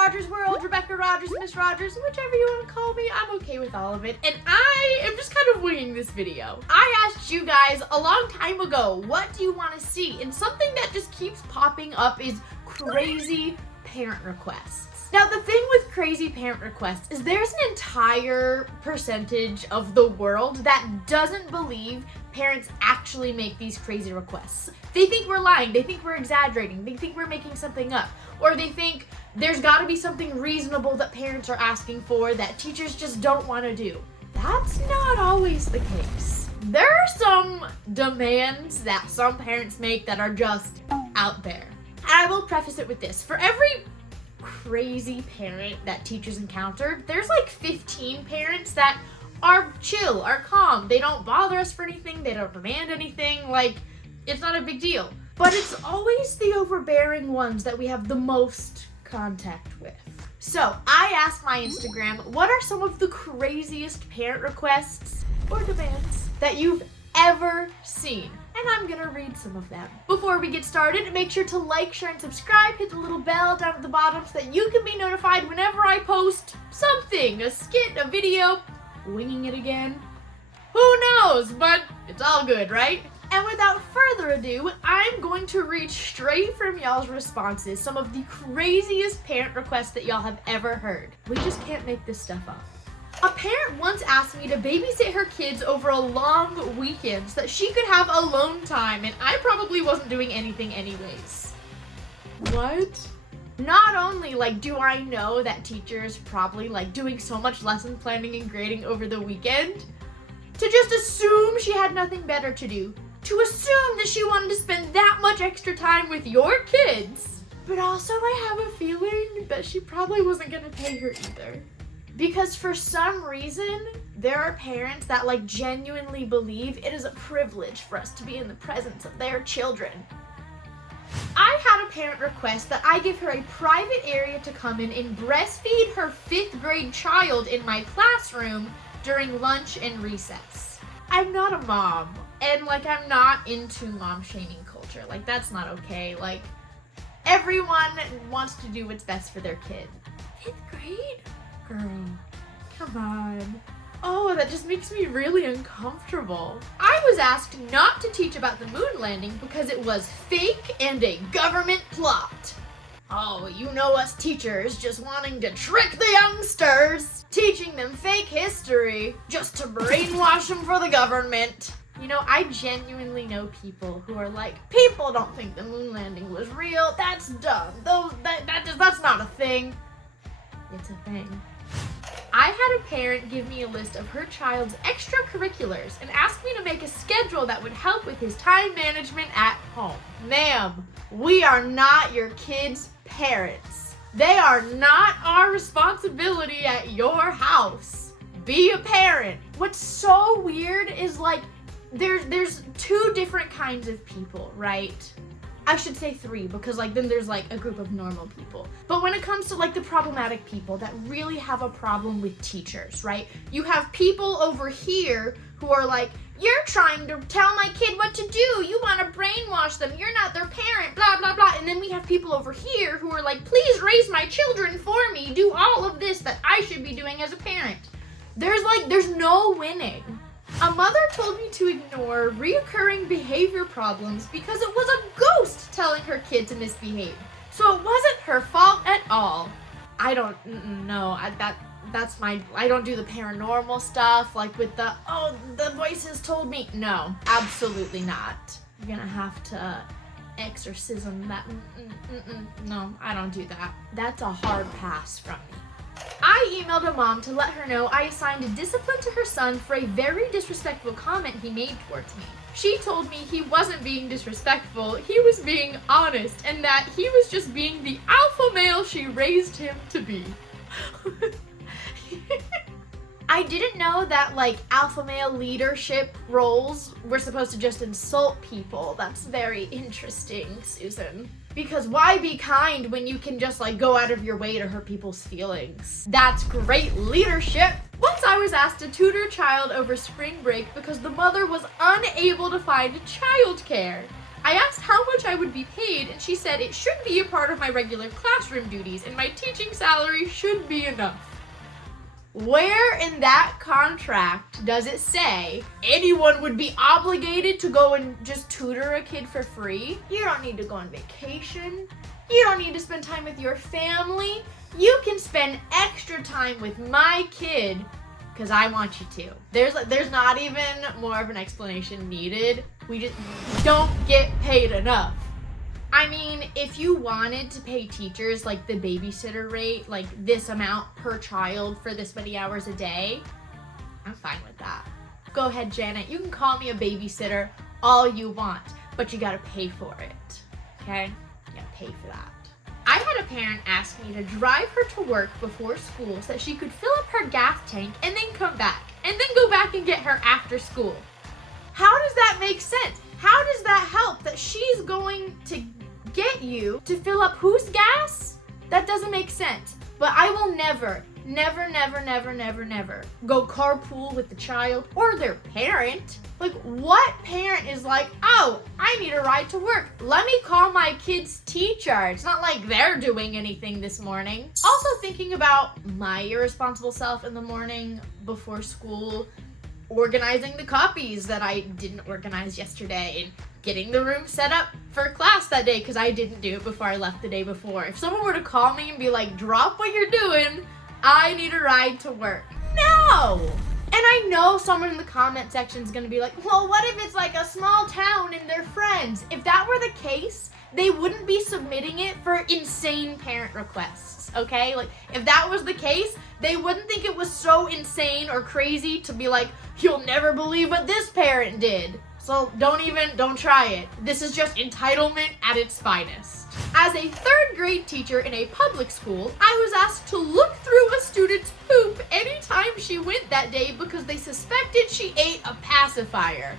Rogers World, Rebecca Rogers, Miss Rogers, whichever you want to call me, I'm okay with all of it. And I am just kind of winging this video. I asked you guys a long time ago, what do you want to see? And something that just keeps popping up is crazy parent requests. Now, the thing with crazy parent requests is there's an entire percentage of the world that doesn't believe parents actually make these crazy requests. They think we're lying, they think we're exaggerating, they think we're making something up, or they think there's gotta be something reasonable that parents are asking for that teachers just don't want to do. That's not always the case. There are some demands that some parents make that are just out there. And I will preface it with this. For every crazy parent that teachers encounter, there's like 15 parents that are chill, are calm. They don't bother us for anything, they don't demand anything, like, it's not a big deal. But it's always the overbearing ones that we have the most contact with. So I asked my Instagram, what are some of the craziest parent requests or demands that you've ever seen? And I'm gonna read some of them. Before we get started, make sure to like, share, and subscribe. Hit the little bell down at the bottom so that you can be notified whenever I post something, a skit, a video, winging it again. Who knows, but it's all good, right? And without further ado, I'm going to read straight from y'all's responses some of the craziest parent requests that y'all have ever heard. We just can't make this stuff up. A parent once asked me to babysit her kids over a long weekend so that she could have alone time, and I probably wasn't doing anything anyways. What? Not only, do I know that teachers probably, doing so much lesson planning and grading over the weekend, to just assume she had nothing better to do, to assume that she wanted to spend that much extra time with your kids. But also I have a feeling that she probably wasn't gonna pay her either. Because for some reason, there are parents that genuinely believe it is a privilege for us to be in the presence of their children. I had a parent request that I give her a private area to come in and breastfeed her 5th grade child in my classroom during lunch and recess. I'm not a mom, and I'm not into mom shaming culture. That's not okay. Everyone wants to do what's best for their kid. 5th grade? Girl, come on. Oh, that just makes me really uncomfortable. I was asked not to teach about the moon landing because it was fake and a government plot. Oh, you know us teachers just wanting to trick the youngsters, teaching them fake history just to brainwash them for the government. You know, I genuinely know people who are people don't think the moon landing was real. That's dumb. That's not a thing. It's a thing. I had a parent give me a list of her child's extracurriculars and ask me to make a schedule that would help with his time management at home. Ma'am, we are not your kids' parents. They are not our responsibility at your house. Be a parent. What's so weird is there's 2 different kinds of people, right? I should say 3 because then there's a group of normal people. But when it comes to the problematic people that really have a problem with teachers, right? You have people over here who are you're trying to tell my kid what to do. You want to brainwash them. You're not their parent, blah, blah, blah. And then we have people over here who are please raise my children for me. Do all of this that I should be doing as a parent. There's no winning. A mother told me to ignore reoccurring behavior problems because it was a ghost telling her kid to misbehave. So it wasn't her fault at all. I don't know. I don't do the paranormal stuff with the voices told me. No, absolutely not. You're gonna have to exorcism that. No, I don't do that. That's a hard pass from me. I emailed a mom to let her know I assigned discipline to her son for a very disrespectful comment he made towards me. She told me he wasn't being disrespectful, he was being honest, and that he was just being the alpha male she raised him to be. I didn't know that alpha male leadership roles were supposed to just insult people. That's very interesting, Susan. Because why be kind when you can just go out of your way to hurt people's feelings? That's great leadership. Once I was asked to tutor a child over spring break because the mother was unable to find childcare. I asked how much I would be paid, and she said it should be a part of my regular classroom duties, and my teaching salary should be enough. Where in that contract does it say anyone would be obligated to go and just tutor a kid for free? You don't need to go on vacation. You don't need to spend time with your family. You can spend extra time with my kid because I want you to. There's not even more of an explanation needed. We just don't get paid enough. I mean, if you wanted to pay teachers like the babysitter rate, like this amount per child for this many hours a day, I'm fine with that. Go ahead, Janet. You can call me a babysitter all you want, but you gotta pay for it, okay? You gotta pay for that. I had a parent ask me to drive her to work before school so that she could fill up her gas tank and then come back, and then go back and get her after school. How does that make sense? How does that help that she's going to get you to fill up whose gas? That doesn't make sense. But I will never go carpool with the child or their parent. Like, what parent is like, oh, I need a ride to work. Let me call my kid's teacher. It's not like they're doing anything this morning. Also thinking about my irresponsible self in the morning before school, organizing the copies that I didn't organize yesterday, and getting the room set up for class that day because I didn't do it before I left the day before. If someone were to call me and be like, drop what you're doing, I need a ride to work. No! And I know someone in the comment section is going to be like, well, what if it's like a small town and they're friends? If that were the case, they wouldn't be submitting it for insane parent requests, okay? Like, if that was the case, they wouldn't think it was so insane or crazy to be like, you'll never believe what this parent did. So don't try it. This is just entitlement at its finest. As a third grade teacher in a public school, I was asked to look through a student's poop anytime she went that day because they suspected she ate a pacifier.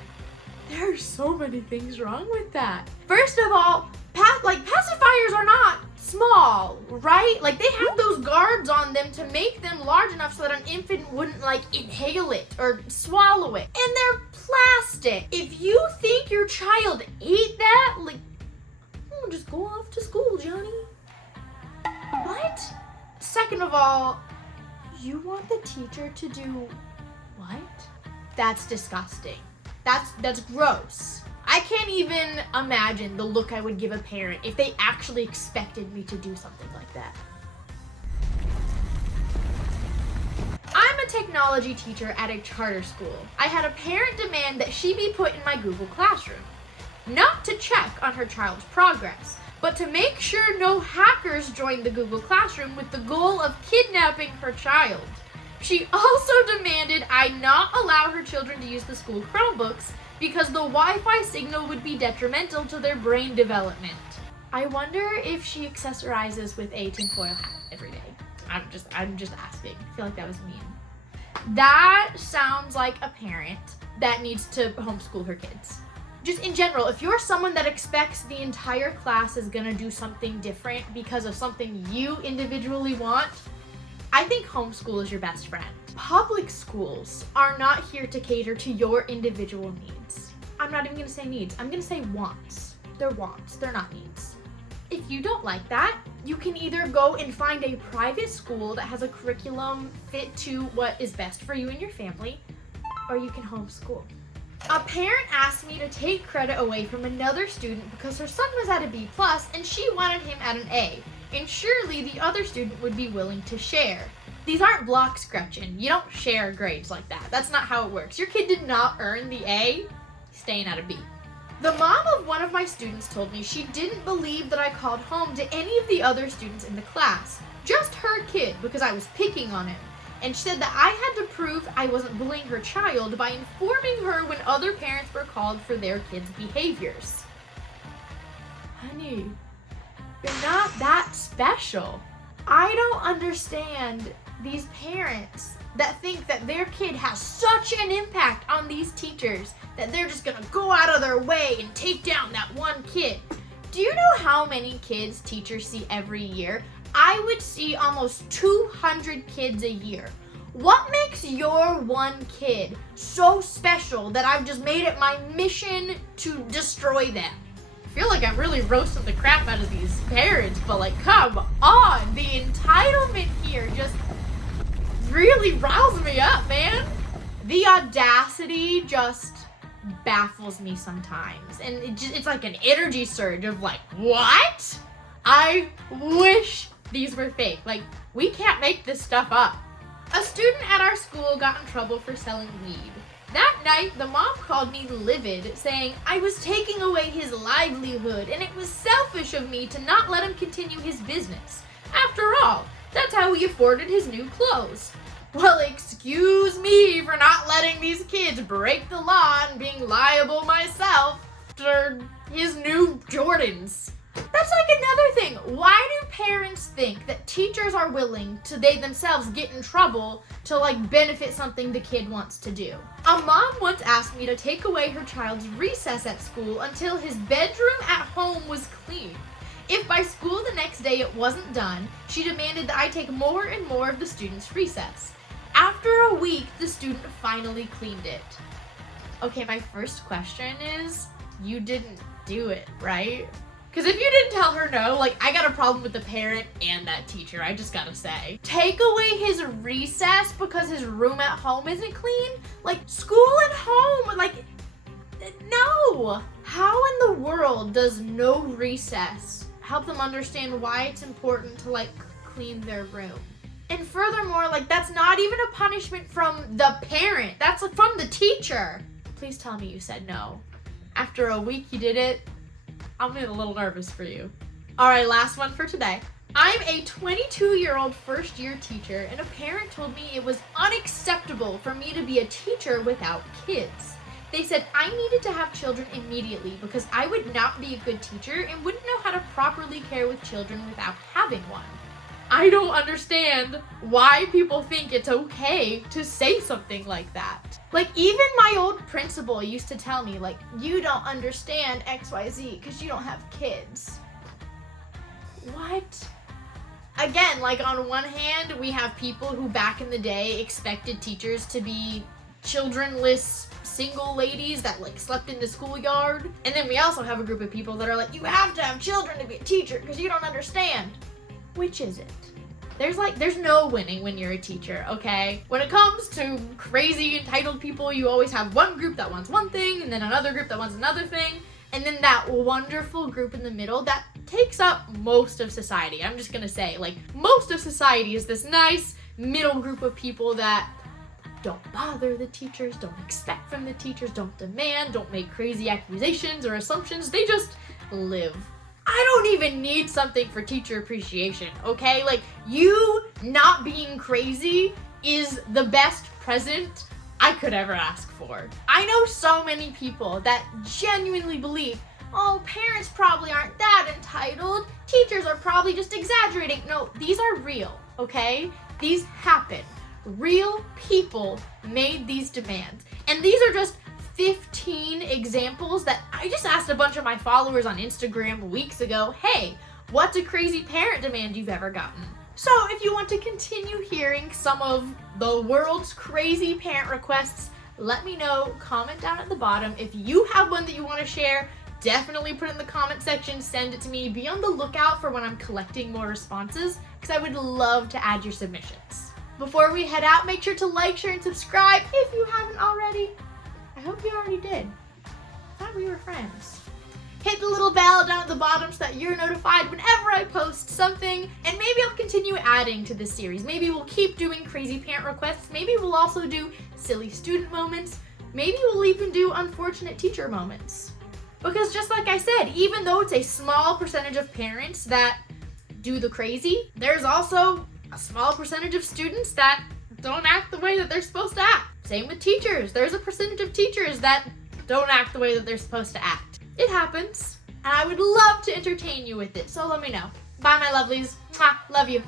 There are so many things wrong with that. First of all, pacifiers are not small, right? Like, they have those guards on them to make them large enough so that an infant wouldn't like inhale it or swallow it. And they're plastic. If you think your child ate that, like, just go off to school, Johnny. What? Second of all, you want the teacher to do what? That's disgusting. That's gross. I can't even imagine the look I would give a parent if they actually expected me to do something like that. I'm a technology teacher at a charter school. I had a parent demand that she be put in my Google Classroom. Not to check on her child's progress, but to make sure no hackers joined the Google Classroom with the goal of kidnapping her child. She also demanded I not allow her children to use the school Chromebooks because the Wi-Fi signal would be detrimental to their brain development. I wonder if she accessorizes with a tinfoil hat every day. I'm just asking. I feel like that was mean. That sounds like a parent that needs to homeschool her kids. Just in general, if you're someone that expects the entire class is gonna do something different because of something you individually want, I think homeschool is your best friend. Public schools are not here to cater to your individual needs. I'm not even gonna say needs, I'm gonna say wants. They're wants, they're not needs. If you don't like that, you can either go and find a private school that has a curriculum fit to what is best for you and your family, or you can homeschool. A parent asked me to take credit away from another student because her son was at a B+ and she wanted him at an A, and surely the other student would be willing to share. These aren't blocks, Gretchen. You don't share grades like that. That's not how it works. Your kid did not earn the A, staying at a B. The mom of one of my students told me she didn't believe that I called home to any of the other students in the class, just her kid, because I was picking on him, and said that I had to prove I wasn't bullying her child by informing her when other parents were called for their kids' behaviors. Honey, you're not that special. I don't understand these parents that think that their kid has such an impact on these teachers that they're just gonna go out of their way and take down that one kid. Do you know how many kids teachers see every year? I would see almost 200 kids a year. What makes your one kid so special that I've just made it my mission to destroy them? feel like I'm really roasting the crap out of these parents, but like, come on, the entitlement here just really riles me up, man. The audacity just baffles me sometimes, and it's like an energy surge of like, what? I wish these were fake. Like, we can't make this stuff up. A student at our school got in trouble for selling weed. That night, the mom called me livid, saying I was taking away his livelihood and it was selfish of me to not let him continue his business. After all, that's how he afforded his new clothes. Well, excuse me for not letting these kids break the law and being liable myself for his new Jordans. That's like another thing. Why do parents think that teachers are willing to they themselves get in trouble to like benefit something the kid wants to do? A mom once asked me to take away her child's recess at school until his bedroom at home was clean. If by school the next day it wasn't done, she demanded that I take more and more of the student's recess. After a week, the student finally cleaned it. Okay, my first question is, you didn't do it, right? Because if you didn't tell her no, like, I got a problem with the parent and that teacher, I just gotta say. Take away his recess because his room at home isn't clean? Like, school and home, like, no. How in the world does no recess help them understand why it's important to, like, clean their room? And furthermore, like, that's not even a punishment from the parent. That's like, from the teacher. Please tell me you said no. After a week you did it. I'm getting a little nervous for you. All right, last one for today. I'm a 22-year-old first-year teacher, and a parent told me it was unacceptable for me to be a teacher without kids. They said I needed to have children immediately because I would not be a good teacher and wouldn't know how to properly care with children without having one. I don't understand why people think it's okay to say something like that. Like, even my old principal used to tell me, like, you don't understand XYZ because you don't have kids. What? Again, like, on one hand, we have people who back in the day expected teachers to be childrenless single ladies that, like, slept in the schoolyard. And then we also have a group of people that are like, you have to have children to be a teacher because you don't understand. Which is it? There's no winning when you're a teacher, okay? When it comes to crazy entitled people, you always have one group that wants one thing, and then another group that wants another thing, and then that wonderful group in the middle that takes up most of society. I'm just gonna say, like, most of society is this nice middle group of people that don't bother the teachers, don't expect from the teachers, don't demand, don't make crazy accusations or assumptions. They just live. I don't even need something for teacher appreciation, okay? Like, you not being crazy is the best present I could ever ask for. I know so many people that genuinely believe, oh, parents probably aren't that entitled. Teachers are probably just exaggerating. No, these are real, okay? These happen. Real people made these demands. And these are just 15 examples that I just asked a bunch of my followers on Instagram weeks ago, hey, what's a crazy parent demand you've ever gotten? So if you want to continue hearing some of the world's crazy parent requests, let me know, comment down at the bottom. If you have one that you want to share, definitely put it in the comment section, send it to me. Be on the lookout for when I'm collecting more responses, because I would love to add your submissions. Before we head out, make sure to like, share, and subscribe if you haven't already. I hope you already did. I thought we were friends. Hit the little bell down at the bottom so that you're notified whenever I post something, and maybe I'll continue adding to this series. Maybe we'll keep doing crazy parent requests. Maybe we'll also do silly student moments. Maybe we'll even do unfortunate teacher moments. Because just like I said, even though it's a small percentage of parents that do the crazy, there's also a small percentage of students that don't act the way that they're supposed to act. Same with teachers. There's a percentage of teachers that don't act the way that they're supposed to act. It happens, and I would love to entertain you with it, so let me know. Bye, my lovelies. Mwah. Love you.